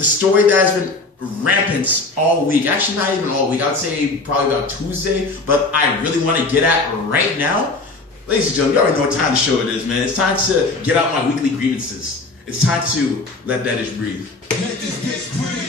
the story that has been rampant all week, actually not even all week, I would say probably about Tuesday, but I really want to get at right now. Ladies and gentlemen, you already know what time the show it is, man. It's time to get out my weekly grievances. It's time to let that bitch breathe. Let this bitch breathe.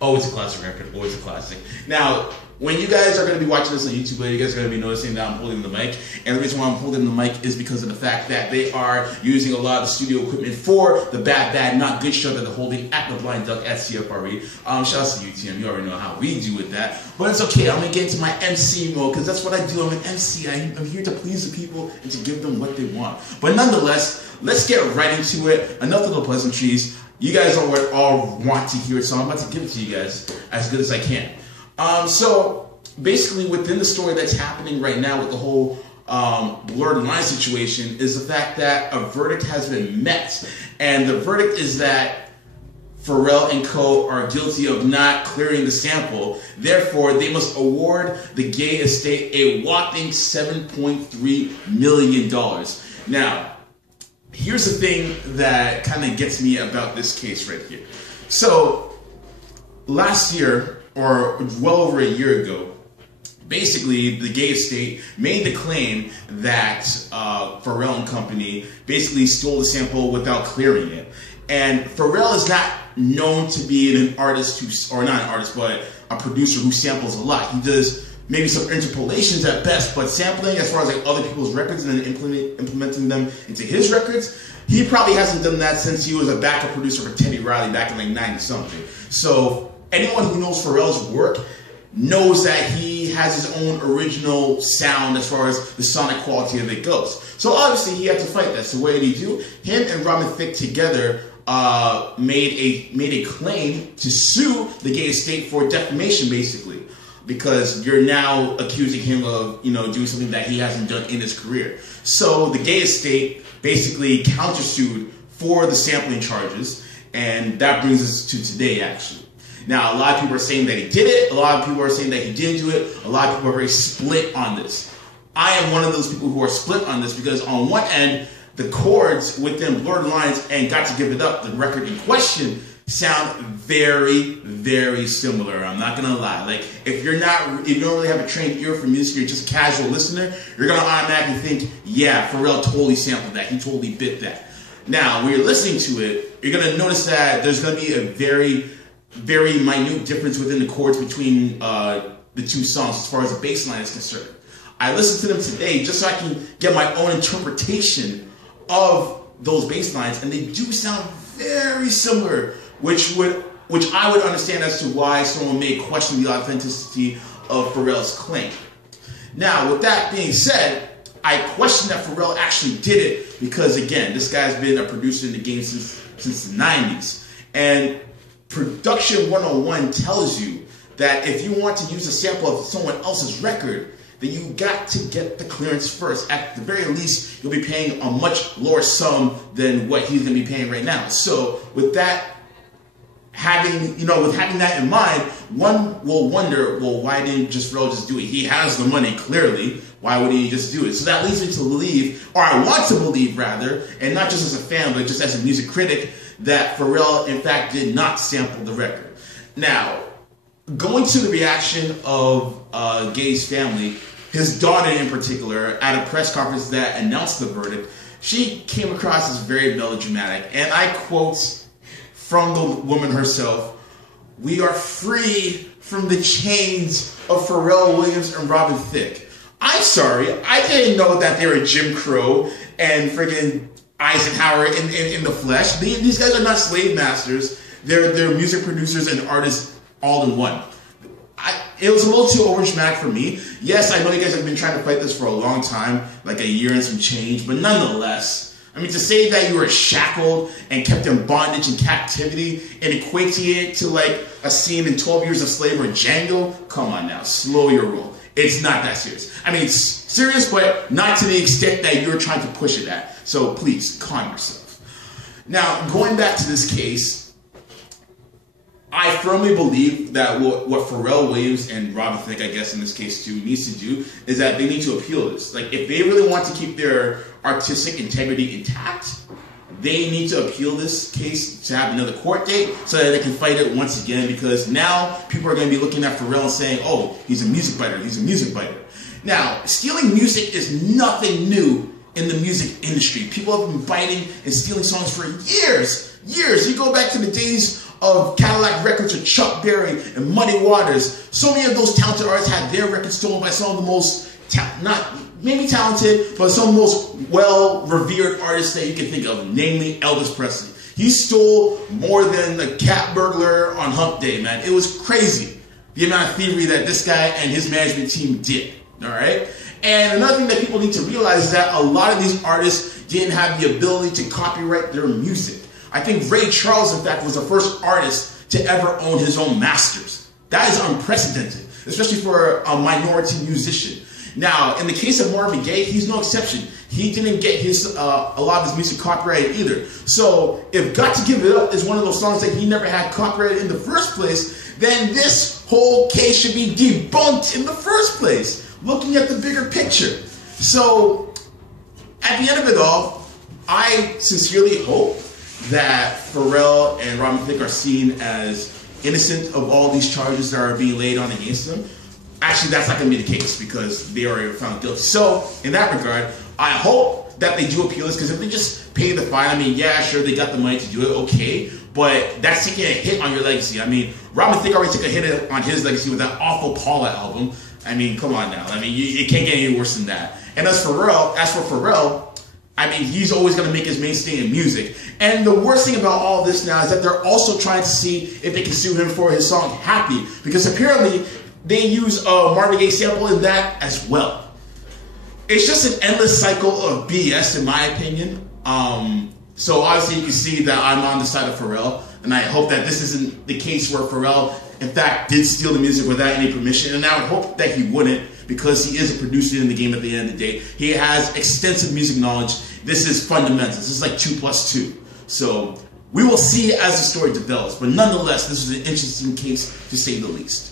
Always a classic record, always a classic. Now, when you guys are going to be watching this on YouTube later, you guys are going to be noticing that I'm holding the mic. And the reason why I'm holding the mic is because of the fact that they are using a lot of the studio equipment for the Bad Bad Not Good show that they're holding at the Blind Duck at CFRE. Shout out to UTM, you already know how we do with that. But it's okay, I'm going to get into my MC mode because that's what I do. I'm an MC. I'm here to please the people and to give them what they want. But nonetheless, let's get right into it. Enough of the pleasantries. You guys all want to hear it, so I'm about to give it to you guys as good as I can. So basically within the story that's happening right now with the whole blurred line situation is the fact that a verdict has been met. And the verdict is that Pharrell and Co. are guilty of not clearing the sample. Therefore, they must award the Gaye estate a whopping $7.3 million. Now, here's the thing that kind of gets me about this case right here. So last year, or well over a year ago, basically the Gaye estate made the claim that Pharrell and company basically stole the sample without clearing it. And Pharrell is not known to be an artist who, or not an artist, but a producer who samples a lot. He does maybe some interpolations at best, but sampling as far as like other people's records and then implementing them into his records, he probably hasn't done that since he was a backup producer for Teddy Riley back in like 90-something. So anyone who knows Pharrell's work knows that he has his own original sound as far as the sonic quality of it goes. So obviously he had to fight that. So what did he do? Him and Robin Thicke together made a claim to sue the Gaye estate for defamation, basically, because you're now accusing him of, doing something that he hasn't done in his career. So the Gaye estate basically countersued for the sampling charges, and that brings us to today, actually. Now, a lot of people are saying that he did it. A lot of people are saying that he didn't do it. A lot of people are very split on this. I am one of those people who are split on this because on one end, the chords within Blurred Lines and Got to Give It Up, the record in question, sound very, very similar. I'm not gonna lie. Like, if you don't really have a trained ear for music, you're just a casual listener, you're gonna automatically think, yeah, Pharrell totally sampled that. He totally bit that. Now, when you're listening to it, you're gonna notice that there's gonna be a very, very minute difference within the chords between the two songs as far as the bass line is concerned. I listened to them today just so I can get my own interpretation of those bass lines, and they do sound very similar, which I would understand as to why someone may question the authenticity of Pharrell's claim. Now, with that being said, I question that Pharrell actually did it because, again, this guy's been a producer in the game since the 90s. And Production 101 tells you that if you want to use a sample of someone else's record, then you got to get the clearance first. At the very least, you'll be paying a much lower sum than what he's going to be paying right now. So with that, having that in mind, one will wonder, well, why didn't Pharrell just do it? He has the money, clearly. Why would he just do it? So that leads me to believe, or I want to believe rather, and not just as a fan, but just as a music critic, that Pharrell, in fact, did not sample the record. Now, going to the reaction of Gaye's family, his daughter in particular, at a press conference that announced the verdict, she came across as very melodramatic. And I quote from the woman herself, "We are free from the chains of Pharrell Williams and Robin Thicke." I'm sorry, I didn't know that they were Jim Crow and friggin' Eisenhower in the flesh. These guys are not slave masters. They're music producers and artists all in one. It was a little too overdramatic for me. Yes, I know you guys have been trying to fight this for a long time, like a year and some change, but nonetheless, I mean, to say that you were shackled and kept in bondage and captivity and equating it to like a scene in 12 Years a Slave or Django, come on now, slow your roll. It's not that serious. I mean, it's serious, but not to the extent that you're trying to push it at. So please, calm yourself. Now, going back to this case, I firmly believe that what Pharrell Williams and Robin Thicke, I guess in this case too, needs to do is that they need to appeal this. Like, if they really want to keep their artistic integrity intact, they need to appeal this case to have another court date so that they can fight it once again, because now people are going to be looking at Pharrell and saying, oh, he's a music biter, he's a music biter. Now, stealing music is nothing new in the music industry. People have been biting and stealing songs for years. You go back to the days of Cadillac Records or Chuck Berry and Muddy Waters. So many of those talented artists had their records stolen by some of the most, not maybe talented, but some of the most well-revered artists that you can think of, namely Elvis Presley. He stole more than a cat burglar on Hump Day, man. It was crazy, the amount of thievery that this guy and his management team did, all right? And another thing that people need to realize is that a lot of these artists didn't have the ability to copyright their music. I think Ray Charles, in fact, was the first artist to ever own his own masters. That is unprecedented, especially for a minority musician. Now, in the case of Marvin Gaye, he's no exception. He didn't get his a lot of his music copyrighted either. So, if Got to Give It Up is one of those songs that he never had copyrighted in the first place, then this whole case should be debunked in the first place, looking at the bigger picture. So, at the end of it all, I sincerely hope that Pharrell and Robin Thicke are seen as innocent of all these charges that are being laid on against them. Actually, that's not going to be the case because they already were found guilty. So, in that regard, I hope that they do appeal this, because if they just pay the fine, I mean, yeah, sure, they got the money to do it, okay, but that's taking a hit on your legacy. I mean, Robin Thicke already took a hit on his legacy with that awful Paula album. I mean, come on now. I mean, it can't get any worse than that. And as for Pharrell, I mean, he's always going to make his mainstay in music. And the worst thing about all this now is that they're also trying to see if they can sue him for his song Happy, because apparently they use a Marvin Gaye sample in that as well. It's just an endless cycle of BS, in my opinion. So obviously you can see that I'm on the side of Pharrell, and I hope that this isn't the case where Pharrell, in fact, did steal the music without any permission. And I would hope that he wouldn't, because he is a producer in the game at the end of the day. He has extensive music knowledge. This is fundamentals. This is like 2 + 2. So we will see as the story develops. But nonetheless, this is an interesting case to say the least.